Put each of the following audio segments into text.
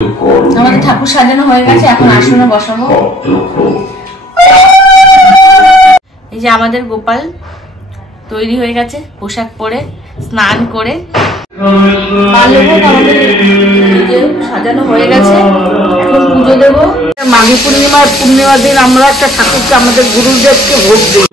আমাদের ঠাকুর সাজানো হয়ে গেছে, এখন আসনে বসাবো। এই যে আমাদের গোপাল তৈরি হয়ে গেছে, পোশাক পরে স্নান করে। বাল্যভোগ আমাদের সাজানো হয়ে গেছে, এখন পুজো দেবো। মাঘী পূর্ণিমার দিন আমরা একটা ঠাকুরকে আমাদের গুরুদেবকে ভোগ দিই।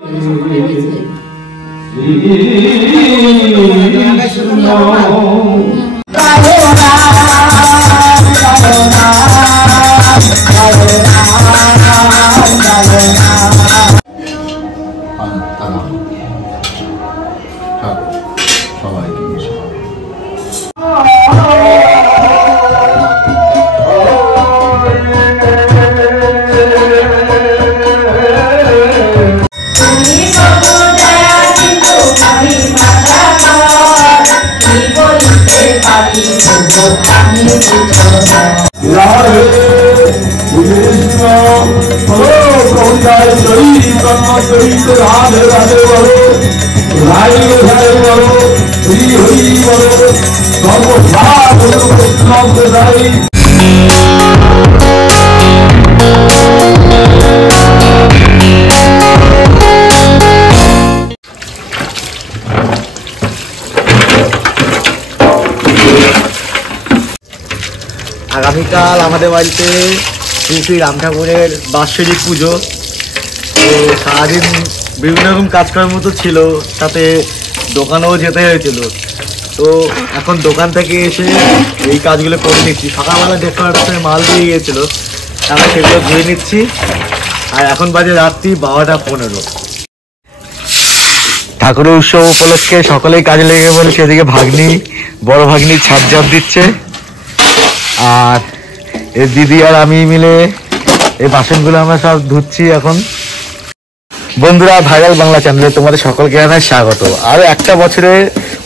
আগামীকাল আমাদের বাড়িতে শ্রী শ্রী রাম ঠাকুরের বাৎসরিক পুজো। তো সারাদিন বিভিন্ন রকম কাজকর্ম তো ছিল, সাথে দোকানেও যেতে হয়েছিল। তো এখন দোকান থেকে এসে এই কাজগুলো করে নিচ্ছি। সকালবেলা ডেকোরেটরে মাল দিয়ে গিয়েছিলো, আমরা সেগুলো ধুয়ে নিচ্ছি। আর এখন বাজে রাত্রি 12টা 15। ঠাকুরের উৎসব উপলক্ষে সকলেই কাজে লেগে বলেছে। এদিকে ভাগ্নি, বড় ভাগ্নি ছাদ ঝাপ দিচ্ছে, আর এর দিদি আর আমি মিলে এই বাসনগুলো আমরা সব ধুচ্ছি এখন। বন্ধুরা, ভাইরাল বাংলা চ্যানেলে তোমাদের সকলকে জানাই স্বাগত। আরও একটা বছরের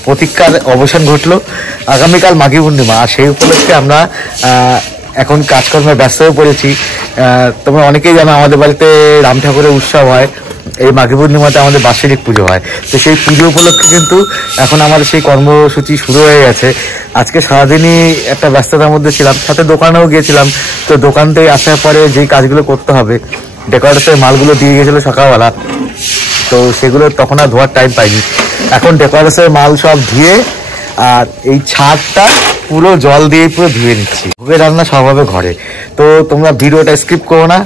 প্রতীক্ষার অবসান ঘটলো, আগামীকাল মাঘী পূর্ণিমা। আর সেই উপলক্ষে আমরা এখন কাজকর্মে ব্যস্ত হয়ে পড়েছি। তোমরা অনেকেই জানো আমাদের বাড়িতে রাম ঠাকুরের উৎসব হয়, এই মাঘী পূর্ণিমাতে আমাদের বাৎসরিক পুজো হয়। তো সেই পুজো উপলক্ষে কিন্তু এখন আমাদের সেই কর্মসূচি শুরু হয়ে গেছে। আজকে সারাদিনই একটা ব্যস্ততার মধ্যে ছিলাম, সাথে দোকানেও গিয়েছিলাম। তো দোকান থেকে আসার পরে যেই কাজগুলো করতে হবে, ডেকোরেটরের মালগুলো দিয়ে গেছিলো সকালবেলা, তো সেগুলো তখন আর ধোয়ার টাইম পাইনি। এখন ডেকোরেটরের মাল সব ধুয়ে আর এই ছাদটা পুরো জল দিয়ে পুরো ধুয়ে নিচ্ছি। ভোগের রান্না সব হবে ঘরে। তো তোমরা ভিডিওটা স্কিপ করো না,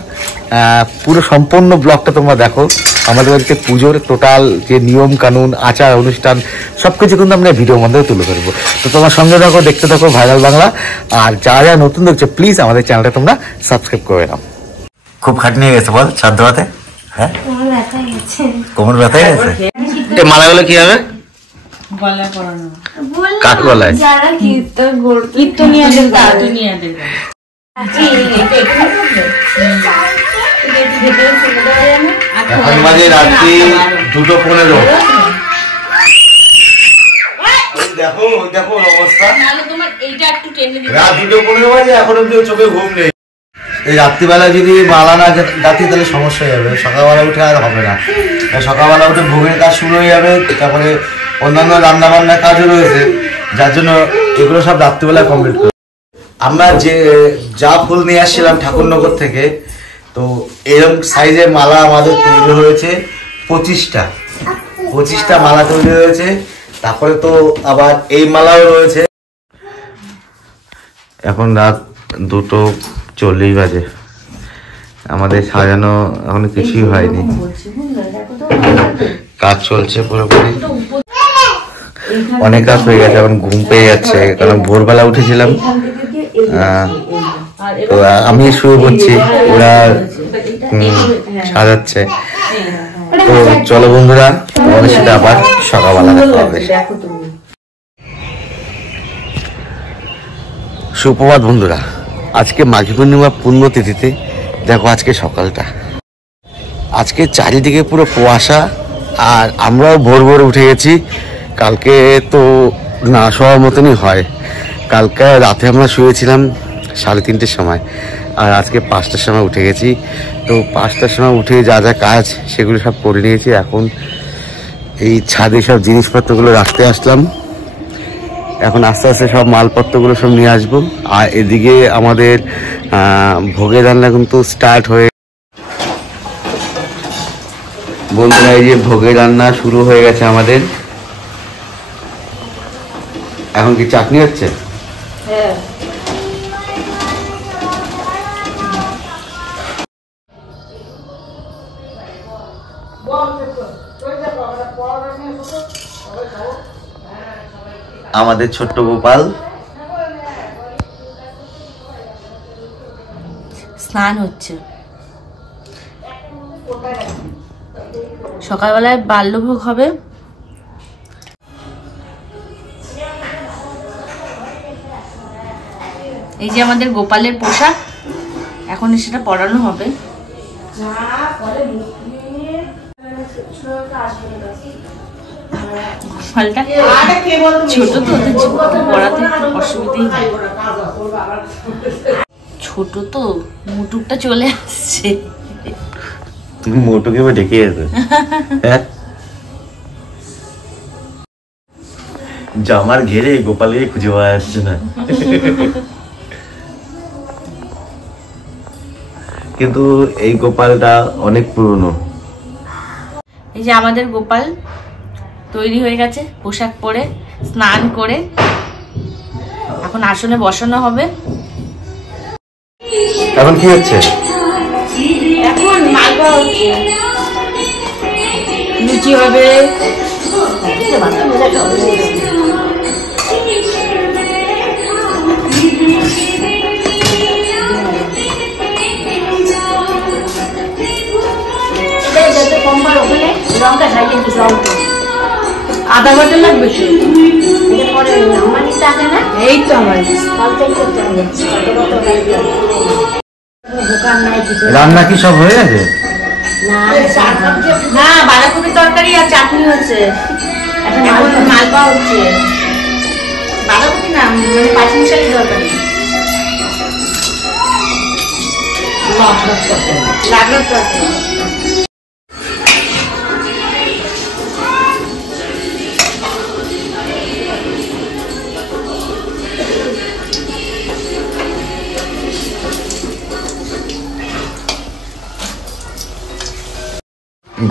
পুরো সম্পূর্ণ ব্লগটা তোমরা দেখো। আমাদের বাড়িতে পুজোর টোটাল যে নিয়ম কানুন, আচার অনুষ্ঠান সবকিছু কিন্তু আমরা ভিডিওর মধ্যে তুলে ধরবো। তো তোমার সঙ্গে থাকো, দেখতে থাকো ভাইরাল বাংলা। আর যারা যারা নতুন দেখছো, প্লিজ আমাদের চ্যানেলটা তোমরা সাবস্ক্রাইব করে নাও। খুব খাটনি হয়ে গেছে বল ছাদ ধোয়াতে? হ্যাঁ, কোমর ব্যথা হয়ে গেছে। এই মালাগুলো কি হবে? গলায় পরানো। কাঠ গলায়? যারা কীর্তনিয়াদের কীর্তনিয়াদের এখন বাজে রাত্রি 2:15। দেখো দেখো অবস্থা, রাত 2:15 বাজে, এখন অব্দি চোখে ঘুম নেই। এই রাত্রিবেলা যদি মালা না গাঁথি তাহলে সমস্যা হয়ে যাবে, সকালবেলা উঠে আর হবে না। সকালবেলা উঠে ভোগের কাজ শুরু হয়ে যাবে, তারপরে অন্যান্য রান্না বান্নার কাজও রয়েছে, যার জন্য এগুলো সব রাত্রিবেলা কমপ্লিট করব। আমরা যা ফুল নিয়ে আসছিলাম ঠাকুরনগর থেকে, তো এরকম সাইজের মালা আমাদের তৈরি হয়েছে 25টা মালা তৈরি হয়েছে। তারপরে তো আবার এই মালাও রয়েছে। এখন রাত 2:40 বাজে, আমাদের সাজানো এখনো কিছুই হয়নি, কাজ চলছে পুরোপুরি। অনেক কাজ হয়ে গেছে, এখন ঘুম পেয়ে যাচ্ছে, কারণ ভোরবেলা উঠেছিলাম। তো আমি শুয়ে পড়ছি, ওরা সাজাচ্ছে। তো চলো বন্ধুরা, আমাদের সাথে আবার সকালবেলা দেখা হবে। সুপ্রভাত বন্ধুরা, আজকে মাঘী পূর্ণিমা পুণ্যতিথিতে দেখো আজকে সকালটা, আজকে চারিদিকে পুরো কুয়াশা। আর আমরাও ভোর ভোর উঠে গেছি। কালকে তো না শোয়ার মতনই হয়, কালকে রাতে আমরা শুয়েছিলাম 3:30-র সময়, আর আজকে 5টার সময় উঠে গেছি। তো 5টার সময় উঠে যা যা কাজ সেগুলো সব করে নিয়েছি। এখন এই ছাদে সব জিনিসপত্রগুলো রাখতে আসলাম। এখন আস্তে আস্তে সব মালপত্রগুলো সব নিয়ে আসবো। আর এদিকে আমাদের ভোগের রান্না কিন্তু স্টার্ট হয়ে, বন্ধুরা এই যে ভোগের রান্না শুরু হয়ে গেছে আমাদের। এখন কি চাটনি হচ্ছে? হ্যাঁ, আমাদের ছোট্ট গোপাল স্নান হচ্ছে। সকালবেলায় বাল্যভোগ হবে। এই যে আমাদের গোপালের পোশাক, এখন সেটা পরানো হবে। গোপালটা ছোট তো, ওদের জীবনটা পড়াতে অসুবিধেই হয়। ছোট তো, মুটুকটা চলে আসছে। তুমি মোটুকে ঢেকে যেতে জামার ঘেরে গোপালকে খুঁজে পাওয়া যাচ্ছে না। কিন্তু এই গোপালটা অনেক পুরনো। এই যে আমাদের গোপাল তৈরি হয়ে গেছে পোশাক পরে, স্নান করে এখন আসনে বসানো হবে। এখন কি হচ্ছে? এখন মালপোয়া হচ্ছে, লুচি হবে। আধা ঘন্টা লাগবে তো। এই তো আমার রান্না কি সব হয়ে গেছে? না, বাঁধাকপির তরকারি আর চাটনি হচ্ছে, এখন মালপোয়া হচ্ছে। বাঁধাকপি না, মানে পাঁচমিশালি তরকারি, লাবড়ার তরকারি।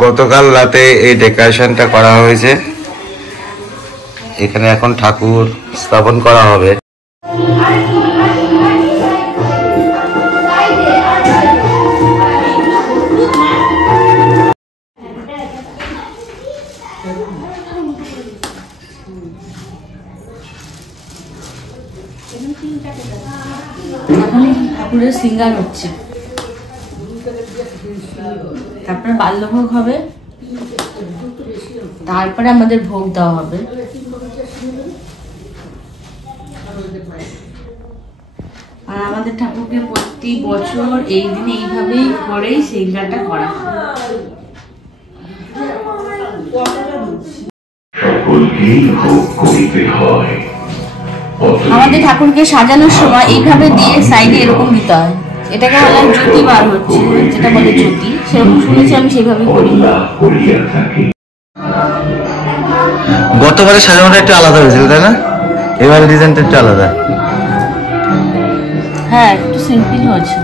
গতকাল রাতে এই ডেকোরেশনটা করা হয়েছে। এখানে এখন ঠাকুর স্থাপন করা হবে। ঠাকুরের শৃঙ্গার হচ্ছে, তারপরে বাল্যভোগ হবে, তারপরে আমাদের ভোগ দেওয়া হবে। আর আমাদের ঠাকুরকে প্রতি বছর এই দিনে এইভাবেই করেই শৃঙ্গারটা করা হয়। আমাদের ঠাকুরকে সাজানোর সময় এইভাবে দিয়ে সাইডে এরকম দিতে হয়। এটাকে বলা হয় জ্যোতি বার হচ্ছে, যেটা বলে জ্যোতি, সেরকম শুনেছি আমি, সেভাবে করি। গতবারে সাজানোটা একটু আলাদা হয়েছিল তাই না? এবারে ডিজাইনটা একটু আলাদা। হ্যাঁ, একটু সিম্পল হয়েছে,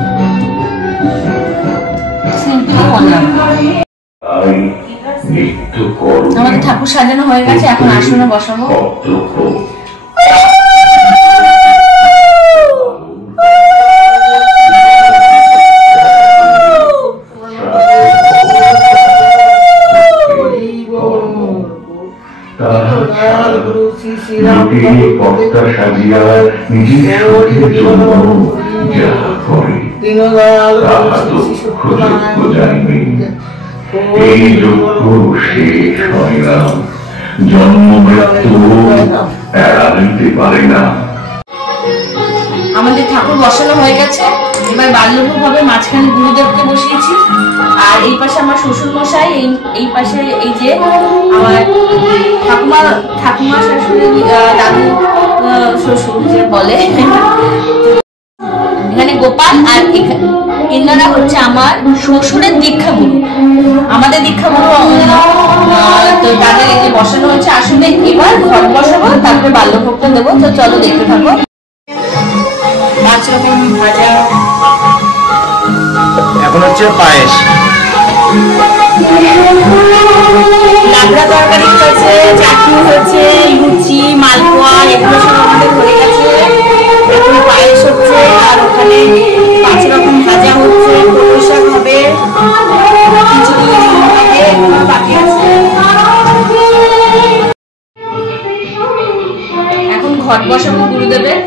সিম্পলই করলাম। আমাদের ঠাকুর সাজানো হয়ে গেছে, এখন আসনে বসাবো। জন্ম মৃত্যু এড়াতে পারে না। আমাদের ঠাকুর বসানো হয়ে গেছে, এবার বাল্যভোগ হবে। মাঝখানে গুরুদেবকে বসিয়েছি, আর এই পাশে আমার শ্বশুর মশাই, এই পাশে এই যে আমার ঠাকুমা শাশুড়ি, দাদু শ্বশুর যে বলে, এখানে গোপাল, আর এখানে এনারা হচ্ছে আমার শ্বশুরের দীক্ষাগুরু, আমাদের দীক্ষাগুরু তো তাদের এতে বসানো হচ্ছে আসলে। এবার ঘট বসাবো, তারপরে বাল্যভোগটা দেবো। তো চলো দেখতে থাকো। 5 রকম ভাজা, এখন হচ্ছে পায়েস, লাবড়া তরকারি হয়েছে, চাটনি হয়েছে, লুচি, মালপোয়া এগুলো সব আমাদের হয়ে গেছে। এখন পায়েস হচ্ছে, আর ওখানে 5 রকম ভাজা হচ্ছে, কলই শাক হবে, খিচুড়ি হবে, এগুলো বাকি আছে। এখন ঘট বসাবো গুরুদেবের।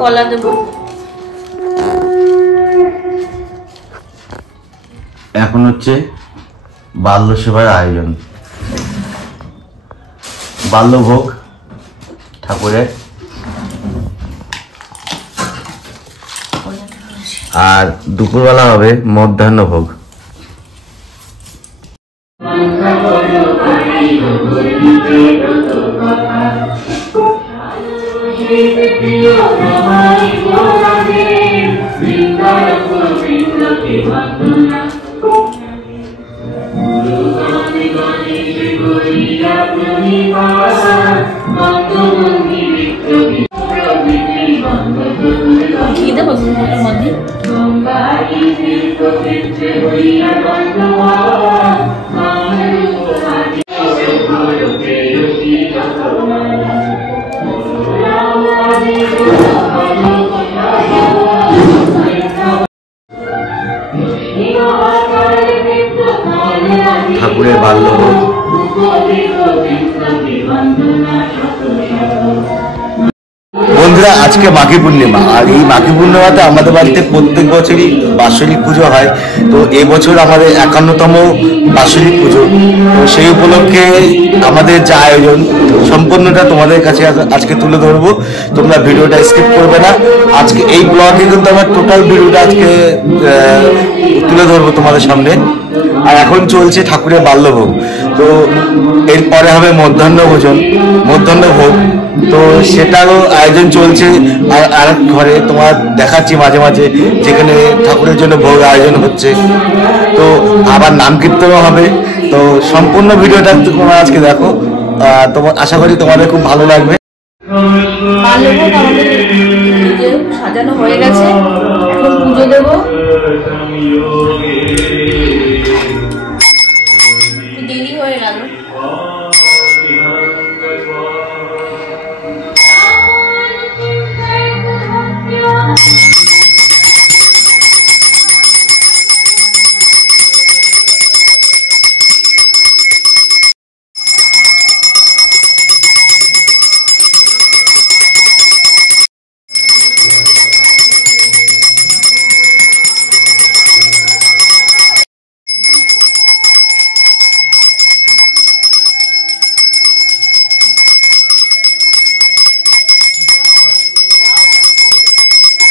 কলা দেবো। এখন হচ্ছে বাল্য সেবার আয়োজন, বাল্যভোগ ঠাকুরের, আর দুপুরবেলা হবে মধ্যাহ্ন ভোগ। কি দেবো মধ্যে? ঠাকুরের বাল্যভোগ। বন্ধুরা, আজকে মাঘী পূর্ণিমা, আর এই মাঘী পূর্ণিমাতে আমাদের বাড়িতে প্রত্যেক বছরই বাৎসরিক পুজো হয়। তো এবছর আমাদের 51তম বাৎসরিক পুজো। তো সেই উপলক্ষে আমাদের যে আয়োজন সম্পূর্ণটা তোমাদের কাছে আজকে তুলে ধরবো। তোমরা ভিডিওটা স্কিপ করবে না। আজকে এই ব্লগে কিন্তু আমার টোটাল ভিডিওটা আজকে তুলে ধরবো তোমাদের সামনে। আর এখন চলছে ঠাকুরের বাল্যভোগ। তো এরপরে হবে মধ্যাহ্ন ভোগ। তো সেটারও আয়োজন চলছে আর ঘরে, তোমার দেখাচ্ছি মাঝে মাঝে যেখানে ঠাকুরের জন্য ভোগ আয়োজন হচ্ছে। তো আবার নাম কীর্তনও হবে। তো সম্পূর্ণ ভিডিওটা তোমরা আজকে দেখো, তোমার আশা করি তোমাদের খুব ভালো লাগবে। বাল্যভোগ আমাদের সাজানো হয়ে গেছে, এখন পুজো দেবো। দেরি হয়ে গেল।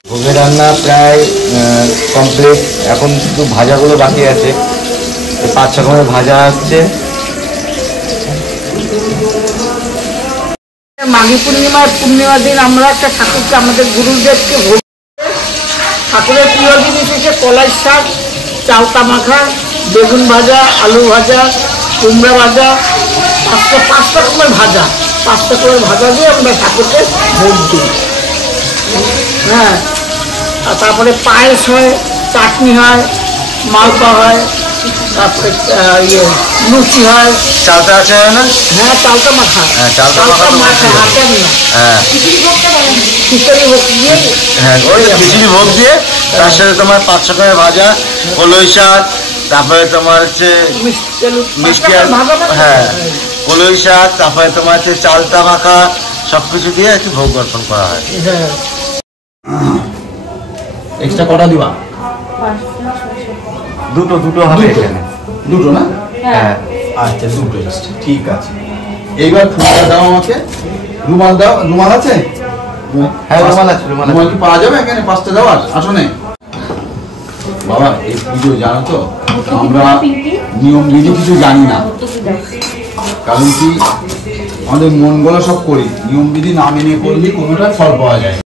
ভোগের রান্না প্রায় কমপ্লিট, এখন শুধু ভাজাগুলো বাকি আছে। 5 রকমের ভাজা আসছে। মাঘী পূর্ণিমার দিন আমরা একটা ঠাকুরকে, আমাদের গুরুদেবকে ভোগ, ঠাকুরের প্রিয় জিনিস হচ্ছে কলাই শাক, চালতা মাখা, বেগুন ভাজা, আলু ভাজা, কুমড়া ভাজা, 5 রকমের ভাজা, 5 রকমের ভাজা দিয়ে আমরা ঠাকুরকে ভোগ দিই। হ্যাঁ, আর তারপরে পায়েস হয়, চাটনি হয়, মালপোয়া হয়, তারপরে লুচি হয়। চালটা আছে না? হ্যাঁ, চালতা মাখা। হ্যাঁ, চালতা মাখা হাতের না। হ্যাঁ, খিচুড়ি ভোগ দিয়ে, হ্যাঁ, ওই খিচুড়ি ভোগ দিয়ে তার সাথে তোমার 5 রকমের ভাজা, কলই শাক, তারপরে তোমার হচ্ছে মিষ্টি, হ্যাঁ কলই শাক, তারপরে তোমার হচ্ছে চালতা মাখা, সবকিছু দিয়ে একটু ভোগ অর্পণ করা হয়। এক্সট্রা কটা দিবা? দুটো হবে এখানে। দুটো না? হ্যাঁ। আচ্ছা দুটো এক্সট্রা, ঠিক আছে। এইবার ফুলটা দাও আমাকে। রুমাল দাও, রুমাল আছে? হ্যাঁ রুমাল আছে, রুমাল রুমাল কি পাওয়া যাবে এখানে পাঁচটা দেওয়ার আসনে? বাবা এই পুজো জানো তো আমরা নিয়ম বিধি কিছু জানি না, কারণ কি আমাদের মন গলা সব করি, নিয়ম বিধি না মেনে করলে কোনোটা ফল পাওয়া যায়।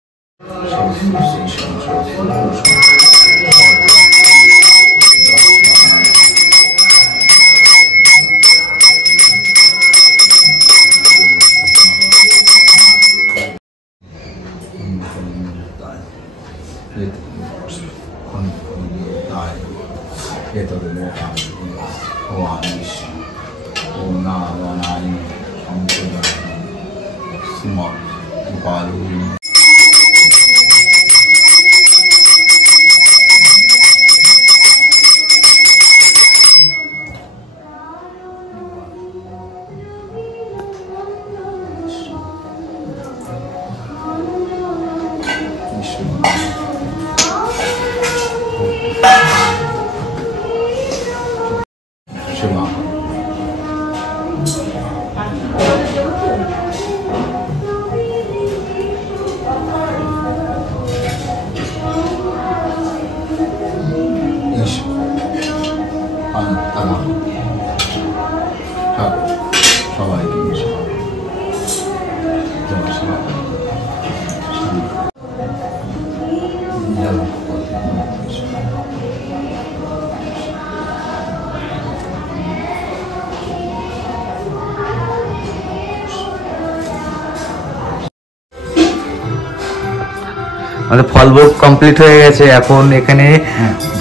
আমাদের ফল ভোগ কমপ্লিট হয়ে গেছে, এখন এখানে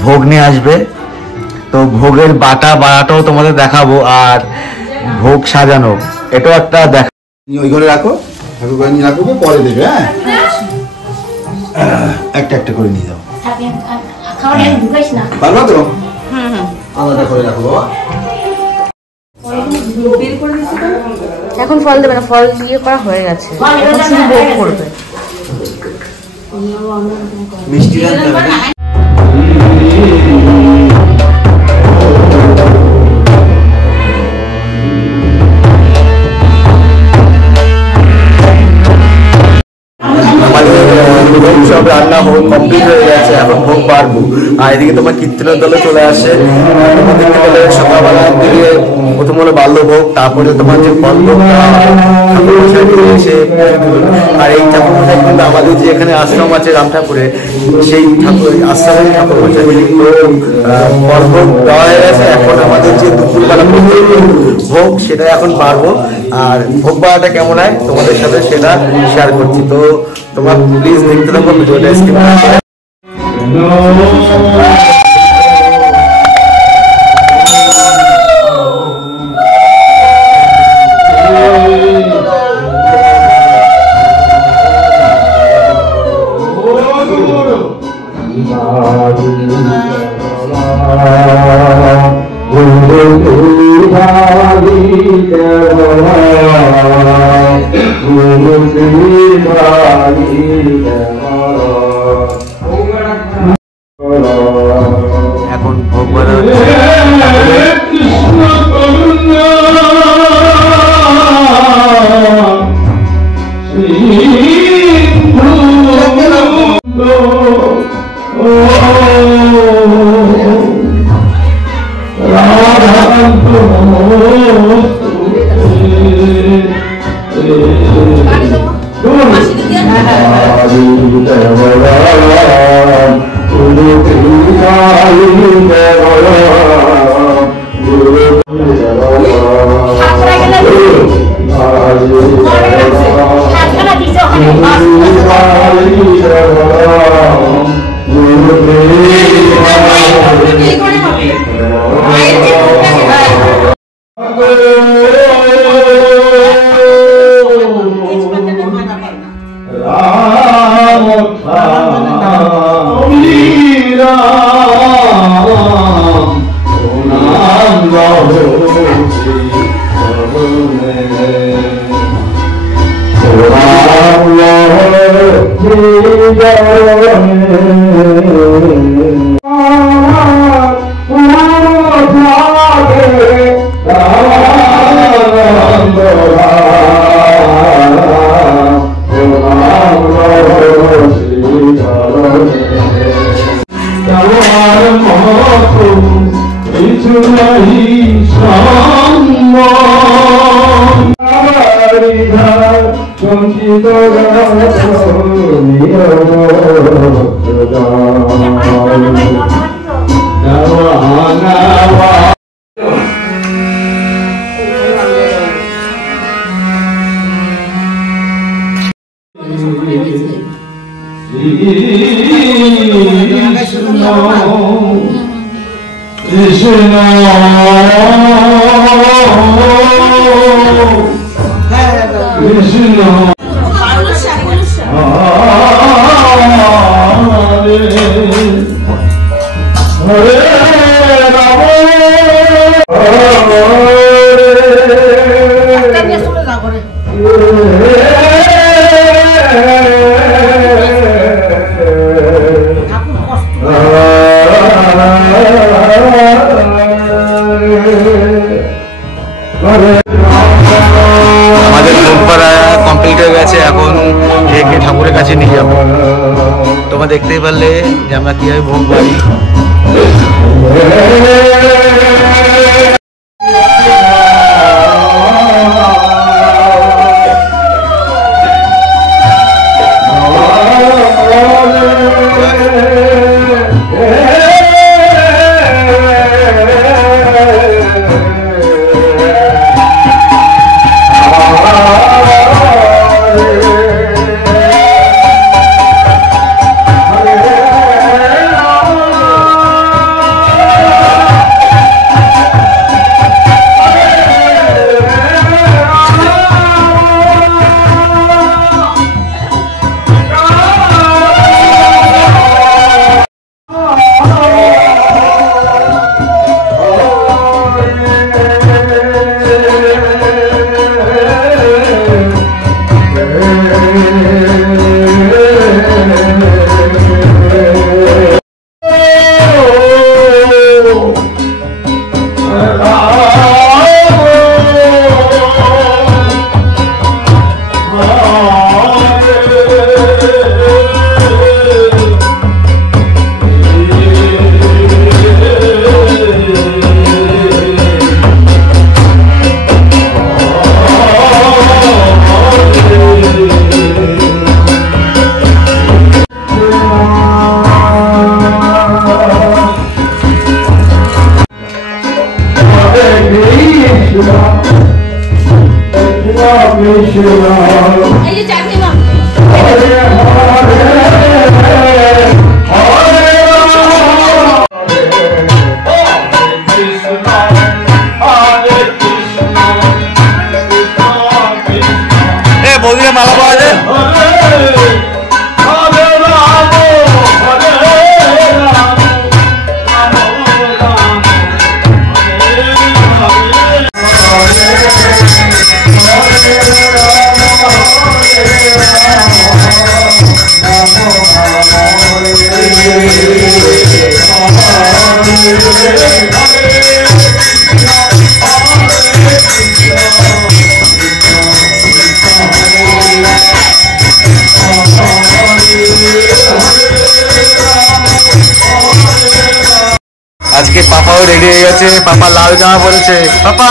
ভোগ নিয়ে আসবে। তো ভোগের বাটাও তোমাদের দেখাবো, আর ভোগ সাজানো এটাও একটা দেখা। ওই ঘরে রাখো, ঠাকুর ঘরে নিয়ে রাখো, পরে দেবে। হ্যাঁ একটা একটা করে নিয়ে যাও, পারবা তো? আলাদা করে রাখো বাবা। এখন ফল দেবে না, ফল ইয়ে করা হয়ে গেছে, এখন শুধু ভোগ করবে। মিষ্টি রাখতে হবে। সব রান্না কমপ্লিট হয়ে গেছে, এখন ভোগ পারবো। আর এদিকে তোমার কীর্তনের দলে চলে আসে। তোমার দেখতে পেলে সকালবেলার দিকে প্রথম হলো বাল্যভোগ, তারপরে তোমার যে ফলভোগ ঠাকুরমশাই নিয়ে এসে, আর এই ঠাকুরমশাই কিন্তু আমাদের যে এখানে আশ্রম আছে রাম ঠাকুরে, সেই ঠাকুর আশ্রমের ঠাকুরমশাই। তো ফলভোগ দেওয়া হয়ে গেছে, এখন আমাদের যে দুপুরবেলা ভোগ সেটা এখন পারবো। আর ভোগ পাওয়াটা কেমন হয় তোমাদের সাথে সেটা শেয়ার করছি। তো তোমার প্লিজ দেখতে থাকো ভিডিওটা স্কিপ না করে। আমাদের ভোগপাড়া কমপ্লিট হয়ে গেছে, এখন খেয়ে ঠাকুরের কাছে নিয়ে যাবো। তোমরা দেখতেই পারলে যে আমরা কিভাবে ভোগ বাড়ি। মালা পাওয়া যায়। আজকে পাপাও রেডি হয়ে গেছে, পাপা লাল জামা পরেছে। পাপা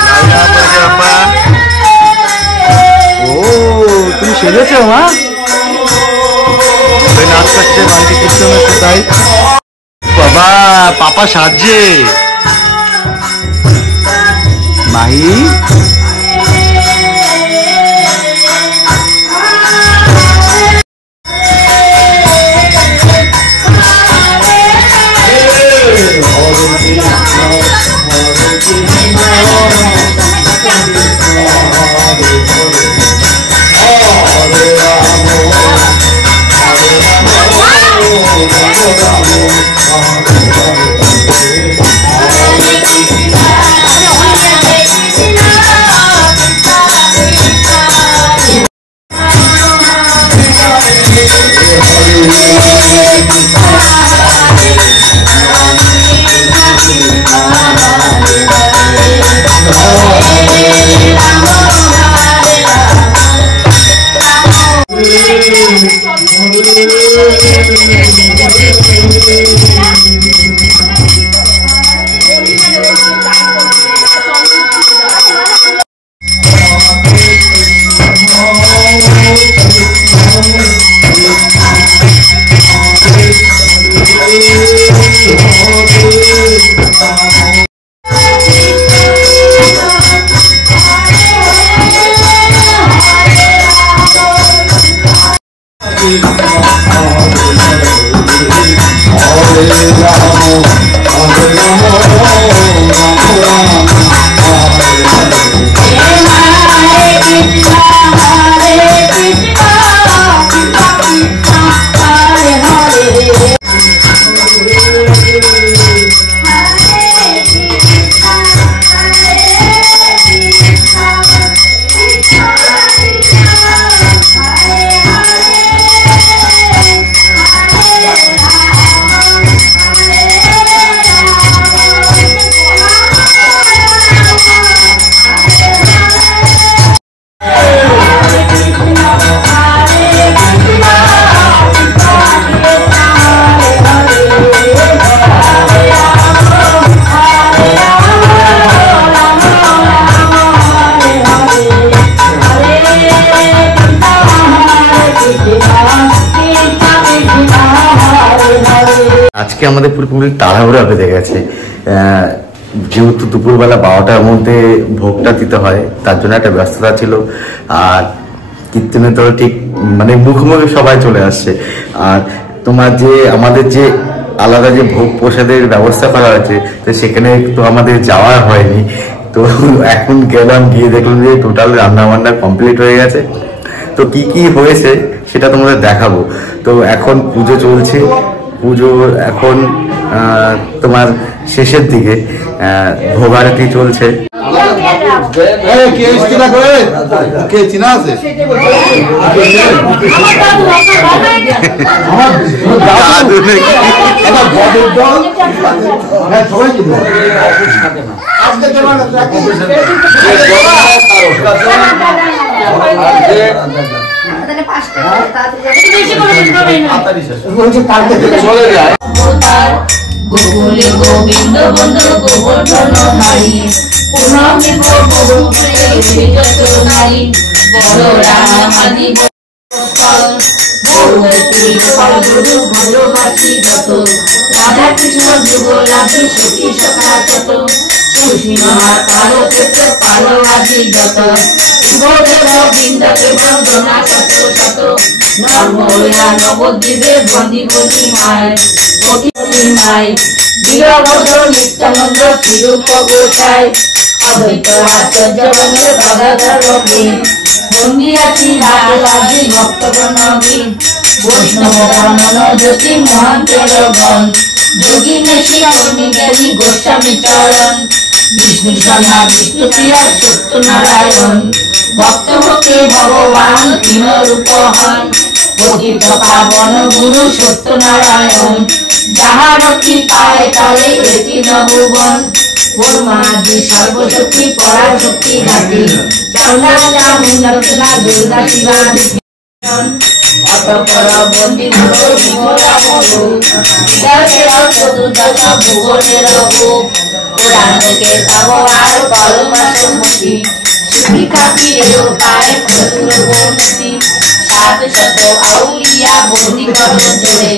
লাল জামা পরেছে পাপা। ও তুমি সেজেছো মা? নাচ করছে বাড়িতে কীর্তন হচ্ছে তাই। বাবা পাপা সাজছে। মাহি আজকে আমাদের পুরোপুরি তাড়াহুড়া বেঁধে গেছে, যেহেতু দুপুরবেলা 12টার মধ্যে ভোগটা দিতে হয়, তার জন্য একটা ব্যস্ততা ছিল। আর কীর্তনে তো ঠিক মানে মুখোমুখি সবাই চলে আসছে। আর তোমার যে আমাদের যে আলাদা যে ভোগ প্রসাদের ব্যবস্থা করা হয়েছে, তো সেখানে তো আমাদের যাওয়া হয়নি। তো এখন গেলাম, গিয়ে দেখলাম যে টোটাল রান্না বান্না কমপ্লিট হয়ে গেছে। তো কি কি হয়েছে সেটা তোমাদের দেখাবো। তো এখন পুজো চলছে, পুজো এখন তোমার শেষের দিকে, ভোগারতি চলছে। গোকুলে গোবিন্দ বন্ধু গোবর্ধন ধারী, প্রণামী প্রভু যত নারী, বড় রামাদি ভালোবাসি যত, রাধা কৃষ্ণ যুগলাভী সখী সখা শত, সুসীমা কালো ক্ষেত্র কালো আদি যত, গোদেব বৃন্দকে বন্দনা শত শত, নর্ময়া নবদ্বীপে বন্দি বলি মায় মাই, বীরভদ্র নিত্যানন্দ চিরূপ গোসাই, অদ্বৈত আচার্য বন্ধু গদাধর বীর, বন্দি আছি বাগলাদি ভক্তগণ বীর, বৈষ্ণব ব্রাহ্মণ জ্যোতি মহান্তের গণ, যোগী নেশি কর্মী জ্ঞানী গোস্বামী চরণ, বিষ্ণু সন্ধ্যা বিষ্ণু প্রিয়া সত্যনারায়ণ, ভক্ত ভক্তি ভগবান তৃণ রূপ হন, পতিত পাবন গুরু সত্যনারায়ণ, যাহার কৃপায় তলে এটি নভুবন, ব্রহ্মাদি সর্বশক্তি পরাশক্তি ঘাতি, চন্দ্রা চামুণ্ডা দুর্গা শিবা অতঃপর বন্দী গুরু বিমলা মরু, বিদর্ভের চতুর্দশ ভুবনের ভোগ, পুরাণকে তব আর পরমাসম্মতি, শিক্ষা পীরেও পায় প্রচুর বর্ণতি, 700 আউলিয়া বন্দি করো জোরে,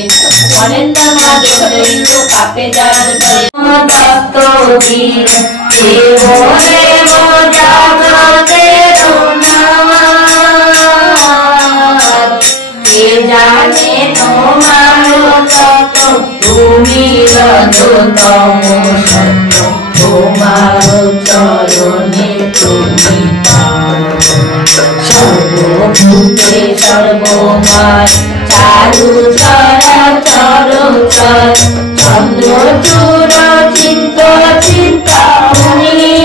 অনেন্দ্র মাদের দৈন্য কাপে যার ঘরে, তত্ত্ববীর দেব দেব জগতের নাথ, কে জানে তোমার তত্ত্ব, তুমি রজতম সত্য, তোমার চরণে তুমি সর্বভূতে সর্বময়, চারু চরাচর চর, চন্দ্র চূড় চিন্ত চিন্তামণি,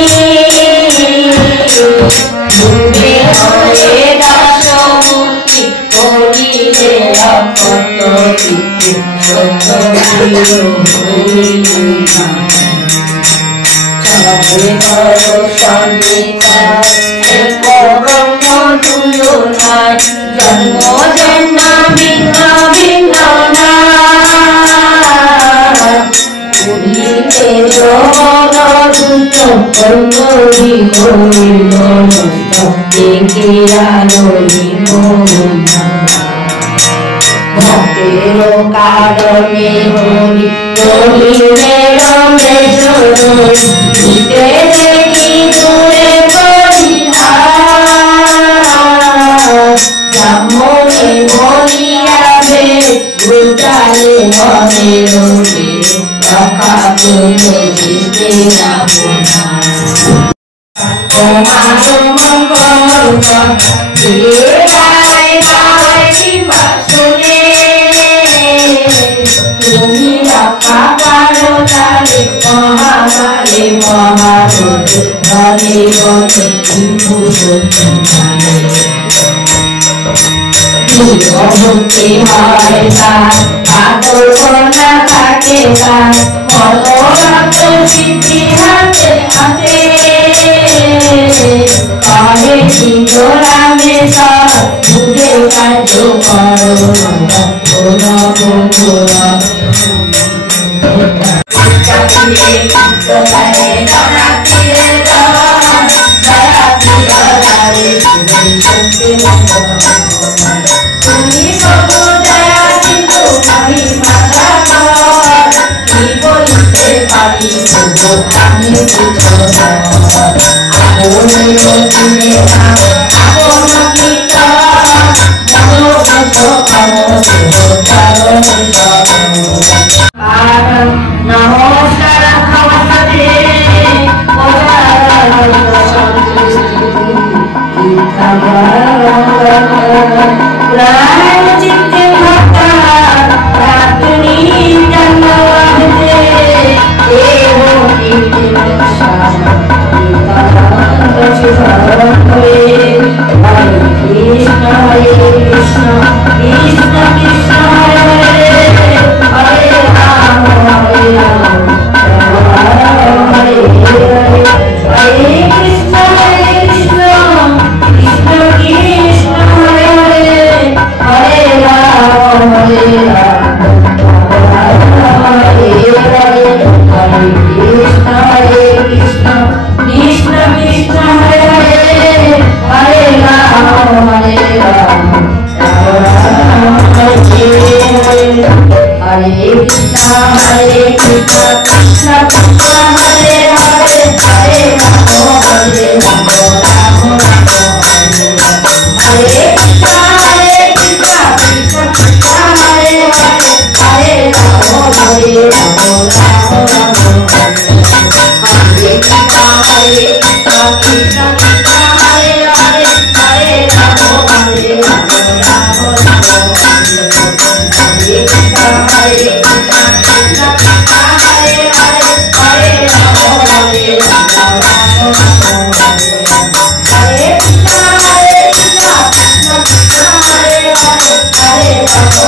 ডুবে হয়ে দাসমূর্তি, করিলে অপত কীর্তি, সত্য চলে করো সন্ধিতা, এক ব্রহ্ম তুলনায়, জন্ম জন্ম ভিন্ন ভিন্ন না, পুরীতে জগরুচ করি হইল নষ্ট, একে আলোই মোহনা, ভক্তের কারণে হরি হরিণের দিতে দেখি দূরে ব্রাহ্মণে বলিয়াবে উজালে মনে রোগে রক্ষা করতে দিতে যাব না। তোমার মঙ্গল তুমি রক্ষা করো তারে মহামারে মহারোগে ঘরে ঘরে ভক্তি হয় তার আদর না থাকে তার মনোরথ সিদ্ধি হাতে হাতে কহে শিবরামে সব বুঝে কার্য করো তুমি প্রভু দয়া কিন্তু আমি মাথা কি বলতে পারি আমি নমস্কার খাওয়ার সাথে প্রাণ চিত্তে ভক্তা রাত্রি জন্মে দেহ কৃষ্ণ হরে কৃষ্ণ কৃষ্ণ কৃষ্ণ হরে হরে রাম হরে রাম হরে হরে হরে কৃষ্ণ কৃষ্ণ কৃষ্ণ হরে হরে হরে রাম হরে রাম হরে হরে হরে কৃষ্ণ কৃষ্ণ কৃষ্ণ কৃষ্ণ হরে হরে হরে রাম হরে রাম রাম হরে হরে হরে কৃষ্ণ কৃষ্ণ কৃষ্ণ হরে হরে হরে রাম হরে রাম রাম রাম হরে কৃষ্ণ কৃষ্ণ কৃষ্ণ হরে হরে হরে রাম হরে রাম রাম রাম হরে কৃষ্ণ কৃষ্ণ কৃষ্ণ হরে হরে হরে রাম হরে রাম রাম রাম হরে কৃষ্ণ কৃষ্ণ কৃষ্ণ হরে হরে হরে রাম হরে রাম রাম রাম হরে কৃষ্ণ কৃষ্ণ কৃষ্ণ হরে হরে হরে রাম হরে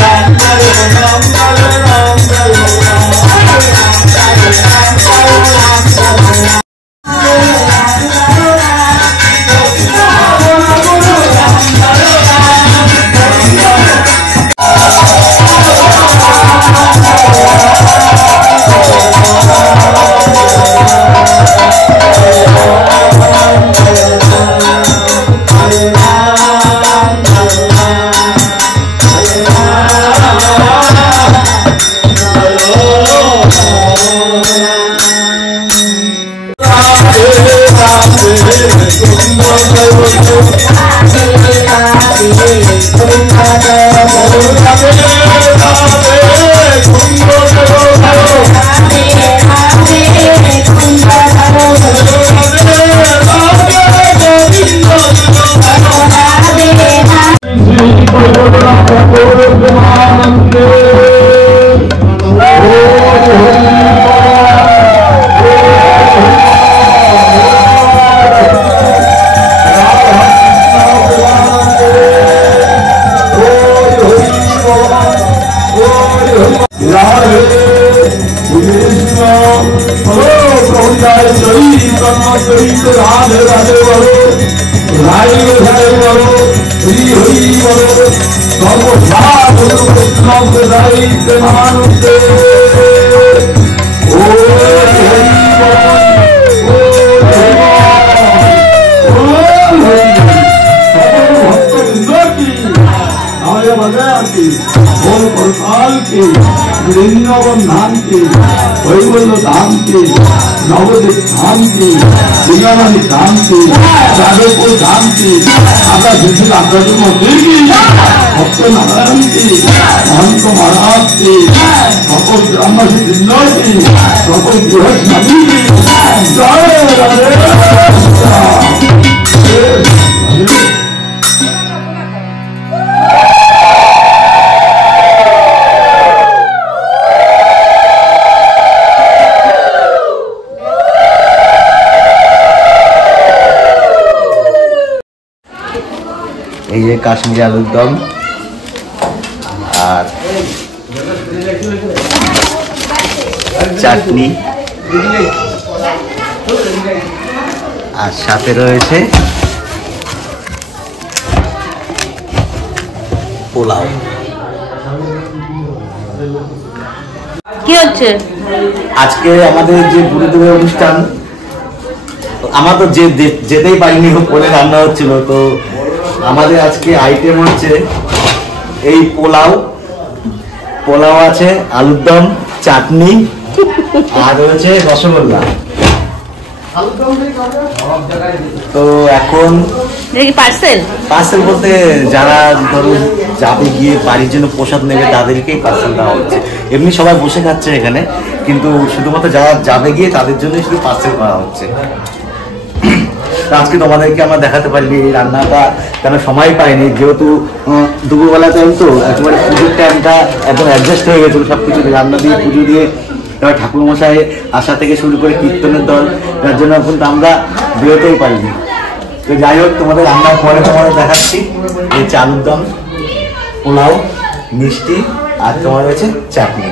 রাম জয় জয়ী জয়ী তো রাধে রাধে বলো রাই রাই বলো হরি হরি বলো সর্বসাধ বৈষ্ণব রাই প্রেমানন্দে ও হরি बोल प्रसाल के वृंदावन धाम के वैवल्य धाम के नवदीप धाम के दीनारानी धाम के जादवपुर धाम के आधा झुझुल आग्रह भक्त नारायण के महंत महाराज के सकल ग्रामवासी वृंद के सकल गृहस्थ नबी के जय राधे এই যে কাশ্মীরি আলুর দম আর চাটনি আর সাথে রয়েছে পোলাও। কি হচ্ছে আজকে আমাদের যে গুরুদেবের অনুষ্ঠান, আমরা তো যেতেই পারিনি, বলে রান্না হচ্ছিল, তো আমাদের আজকে আইটেম হচ্ছে এই পোলাও আছে, আলুর দম, চাটনি আর রয়েছে রসগোল্লা। তো এখন পার্সেল বলতে যারা ধরুন যাবে গিয়ে বাড়ির জন্য প্রসাদ নেবে তাদেরকেই পার্সেল দেওয়া হচ্ছে। এমনি সবাই বসে খাচ্ছে এখানে, কিন্তু শুধুমাত্র যারা যাবে গিয়ে তাদের জন্যই শুধু পার্সেল করা হচ্ছে। আজকে তোমাদেরকে আমরা দেখাতে পারিনি এই রান্নাটা, কেন সময় পাইনি, যেহেতু দুপুরবেলা টাইম তো একেবারে পুজোর টাইমটা একদম অ্যাডজাস্ট হয়ে গেছিল সবকিছু রান্না দিয়ে পুজো দিয়ে, এবার ঠাকুরমশাই আসা থেকে শুরু করে কীর্তনের দল, যার জন্য কিন্তু আমরা বেরোতেই পারিনি। তো যাই হোক, তোমাদের রান্নার পরে তোমাদের দেখাচ্ছি এই আলুর দম, পোলাও, মিষ্টি আর তোমার রয়েছে চাটনি।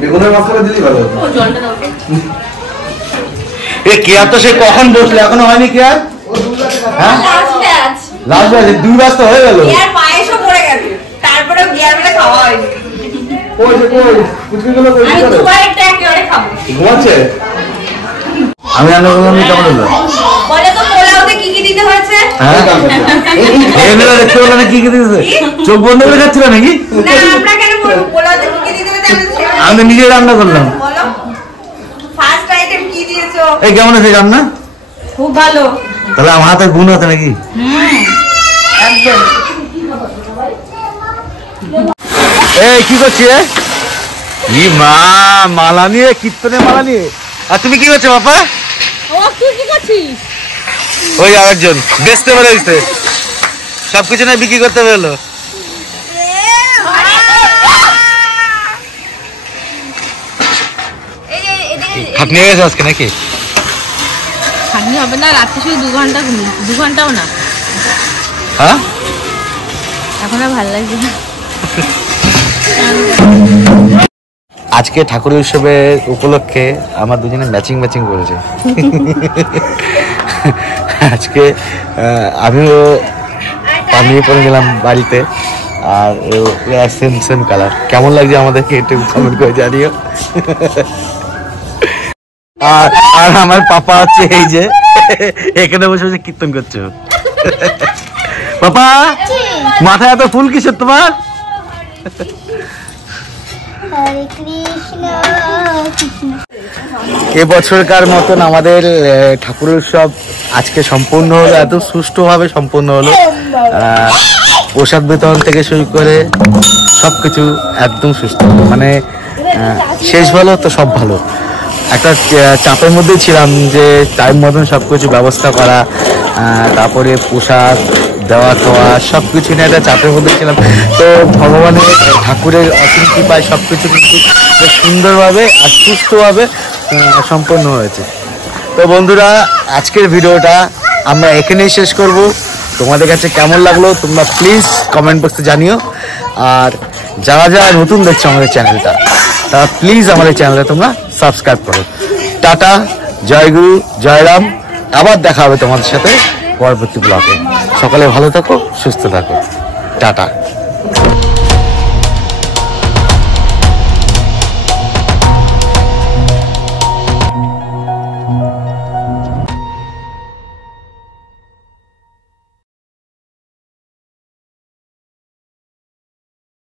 বেগুনের মশলা দিলি ভালো। কেয়ার তো সে কখন বসলে, এখনো হয়নি কেয়ার? হ্যাঁ লাস্ট ব্যাচ, 2 ব্যাচ তো হয়ে গেল। ঘুমাচ্ছে? আমি রান্না করলাম, কেমন হলো? দেখতে পেলো না কি কি দিয়েছে? চোখ বন্ধ করে খাচ্ছিল নাকি? আমি তো নিজে রান্না করলাম। এই কেমন আছে রান্না? খুব ভালো। তাহলে আমার হাতে গুণ আছে নাকি? এই কি করছি? মা মালা নিয়ে, কীর্তনের মালা নিয়ে। আর তুমি কি করছো বাবা? ওই আরেকজন বেচতে বেরোইছে, সবকিছু না বিক্রি করতে বেরোলো। খাটনি হয়ে গেছে আজকে নাকি? খাটনি হবে না, রাত্রে শুধু 2 ঘন্টা ঘুমিয়ে, 2 ঘন্টাও না। হ্যাঁ এখন আর ভালো লাগছে না। আজকে ঠাকুর উৎসবের উপলক্ষে আমার দুজনে ম্যাচিং করেছে। আজকে আমিও পানিয়ে পরে গেলাম বাড়িতে, আর সেম কালার। কেমন লাগছে আমাদেরকে একটু কমেন্ট করে জানিও। আর আমার পাপা হচ্ছে এই যে এখানে বসে বসে কীর্তন করছো। পাপা মাথায় এত ফুল কিসের তোমার? এবছরকার মতন আমাদের ঠাকুর উৎসব আজকে সম্পূর্ণ হলো, এত সুষ্ঠুভাবে সম্পূর্ণ হলো। প্রসাদ বিতরণ থেকে শুরু করে সবকিছু একদম সুস্থ, মানে শেষ ভালো তো সব ভালো। একটা চাপের মধ্যেই ছিলাম যে টাইম মতন সবকিছু ব্যবস্থা করা, তারপরে প্রসাদ দেওয়া খাওয়া সব কিছু নিয়ে একটা চাপের মধ্যে ছিলাম। তো ভগবানের ঠাকুরের অসীম কৃপায় সব কিছু কিন্তু বেশ সুন্দরভাবে আর সুস্থভাবে সম্পন্ন হয়েছে। তো বন্ধুরা, আজকের ভিডিওটা আমরা এখানেই শেষ করব। তোমাদের কাছে কেমন লাগলো তোমরা প্লিজ কমেন্ট বক্সে জানিও। আর যারা যারা নতুন দেখছো আমাদের চ্যানেলটা, তারা প্লিজ আমাদের চ্যানেলটা তোমরা সাবস্ক্রাইব করো। টাটা, জয়গুরু, জয়রাম। আবার দেখা হবে তোমাদের সাথে পরবর্তী ব্লগে। সকলে ভালো থাকো, সুস্থ থাকো। টাটা।